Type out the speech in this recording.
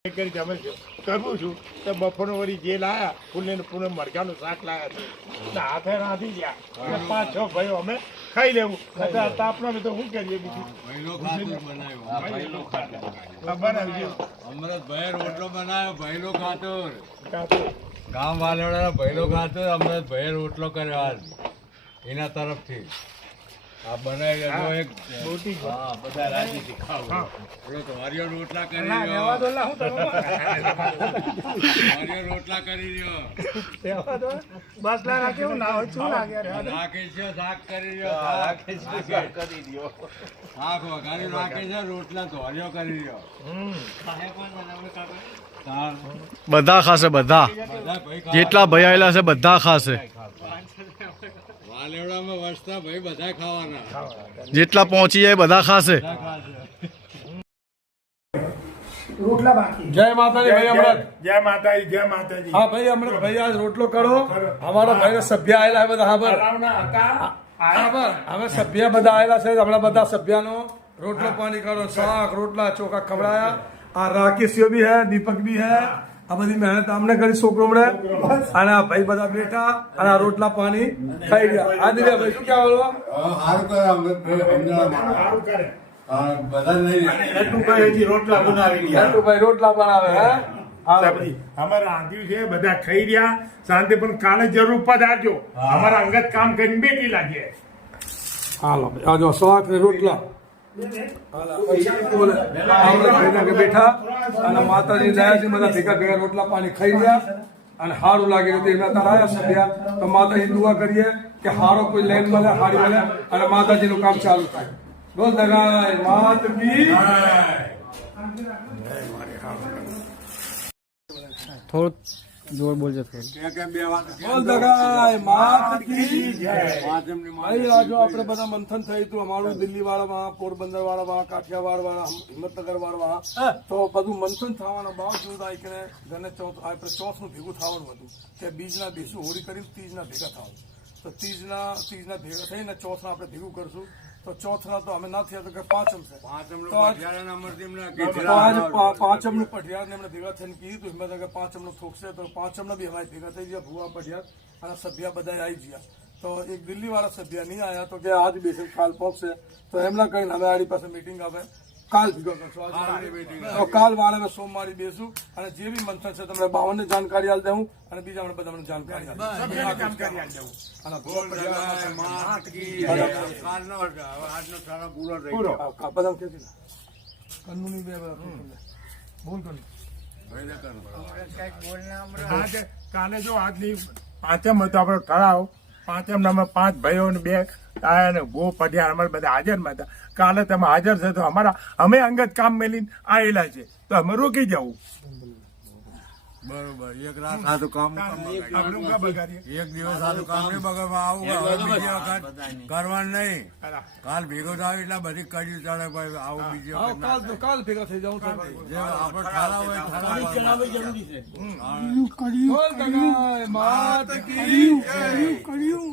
કરી તમે કરું છું તો બપોરનો વળી જે લાયા ફૂલે પૂને મરઘાનું શાક લાયા છે હાથે રાંધી ગયા 5-6 ભાઈઓ અમે ખાઈ લેવું તાપના તો શું કરીએ બીજું અમૃતભાઈ રોટલો બનાવ્યો ભૈલો ખાતર ગામ વાલોડા ભૈલો ખાતર અમૃતભાઈ રોટલો કર્યો આજ એના તરફથી આ બનાવી એક બધા રાજી ખાવ તમારીઓ રોટલા કરી રહ્યો રોટલા કરી રહ્યો બસ ના કેવું ના હોય શું લાગે રાખે છે શાક કરી રહ્યો શાક વઘારી રાખે છે રોટલા ધોર્યો કરી રહ્યો બધા ખાશે બધા જેટલા ભાઈ આવેલા છે બધા ખાશે વાલેવડામાં વસતા ભાઈ બધા ખાવાના જેટલા પહોંચી જાય બધા ખાશે जय माता दी भाई अमृत जय माताजी जय माताजी हाँ भाई अमृत भाई आज रोटलो करो हमारा भाई ने सभ्य आयला है बधा हाँ पर हमें सभ्य बधा आयला है हमारा बधा सभ्य नो रोटलो पानी करो शाक रोटला चोखा खबराया आ राकेश भी है दीपक भी है आ बधी मेहनत हमने करी छोकरो ने અને આ ભાઈ બધા બેઠા અને આ રોટલા પાણી ખાઈ ગયા આ દીધે ભાઈ શું क्या बोलो હારું કરે સારું કરે બધા નહીં લટ્ટુભાઈ હજી રોટલા બનાવી ગયા ભાઈ રોટલા બનાવે હે અમારે રાંધ્યું છે બધા ખાઈ રહ્યા શાંતિ પણ કાલે જરૂર પધારજો અમારા અંગત કામ કરીને બેઠી લાગે હાલો આ જો શાક ને રોટલા બેઠા અને માતાજી દયાથી બધા ભેગા ભેગા રોટલા પાણી ખાઈ ગયા અને સારું લાગે એના તાર આવ્યા સભ્યા તો માતાજી દુઆ કરીએ કે હારો કોઈ લેન મળે હારી મળે અને માતાજીનું કામ ચાલુ થાય બોલ દગાય માત કી થોડું જોર બોલજો બોલ દગાય માત કી ભાઈ આજો આપણે બધા મંથન થયું હતું અમારું દિલ્હી વાળામાં પોરબંદર વાળામાં કાઠિયાવાડ વાળા હિંમતનગર વાળા તો બધું મંથન થવાના બાવજૂદ આ કે ઘરને આપણે ચોથનું ભેગું થવાનું હતું કે બીજના દિવસો હોળી કરીને ત્રીજના ભેગા થવાનું તો ત્રીજના ભેગા થઈને ચોથના આપણે ભેગું કરશું તો ચોથના તો અમે ના થયા તો કે પાંચમ છે પાંચમ નું પઢિયાર ને એમને ભેગા થઈને કીધું હિંમતનગર પાંચમ નું થોકશે તો પાંચમ ના બી અમારે ભેગા થઈ ગયા ભુવા પઢિયાર અને સભ્યા બધા આવી ગયા તો એક દિલ્હી વાળા સભ્યા નહીં આવ્યા તો કે આજ બેસે કાલ પહોંચશે તો એમના કહીને અમે આડી પાસે મીટિંગ આવે કાલ ભેગો કરશો તો કાલ વાળા સોમવારે બેસું અને જે બી મંથન છે તમને 52 ને જાણકારી આલ દઉં અને બીજા મને બધા જાણકારી આલ દઉં અને બધા કે કાનૂની બે બોલ કાલે જો આજની પાંચમ હતો આપણો ઠરાવ પાંચમ અમે 5 ભાઈઓ ને 2 આયા ને બહુ પઢિયા અમારે બધા હાજરમાં હતા કાલે તમે હાજર છે તો અમે અંગત કામ મેલીને આવેલા છે તો અમે રોકી જવું બરોબર એક રાત સારું કામ એક દિવસ સારું કામ નહીં બગડવા આવું બીજી વખત કરવાનું નહીં કાલ ભેગો થાવ એટલે બધી કર્યું ચાલે ભાઈ આવું બીજી વખત કાલ ભેગા થઈ જાઉં આપડે ઠરાવ હોય કર્યું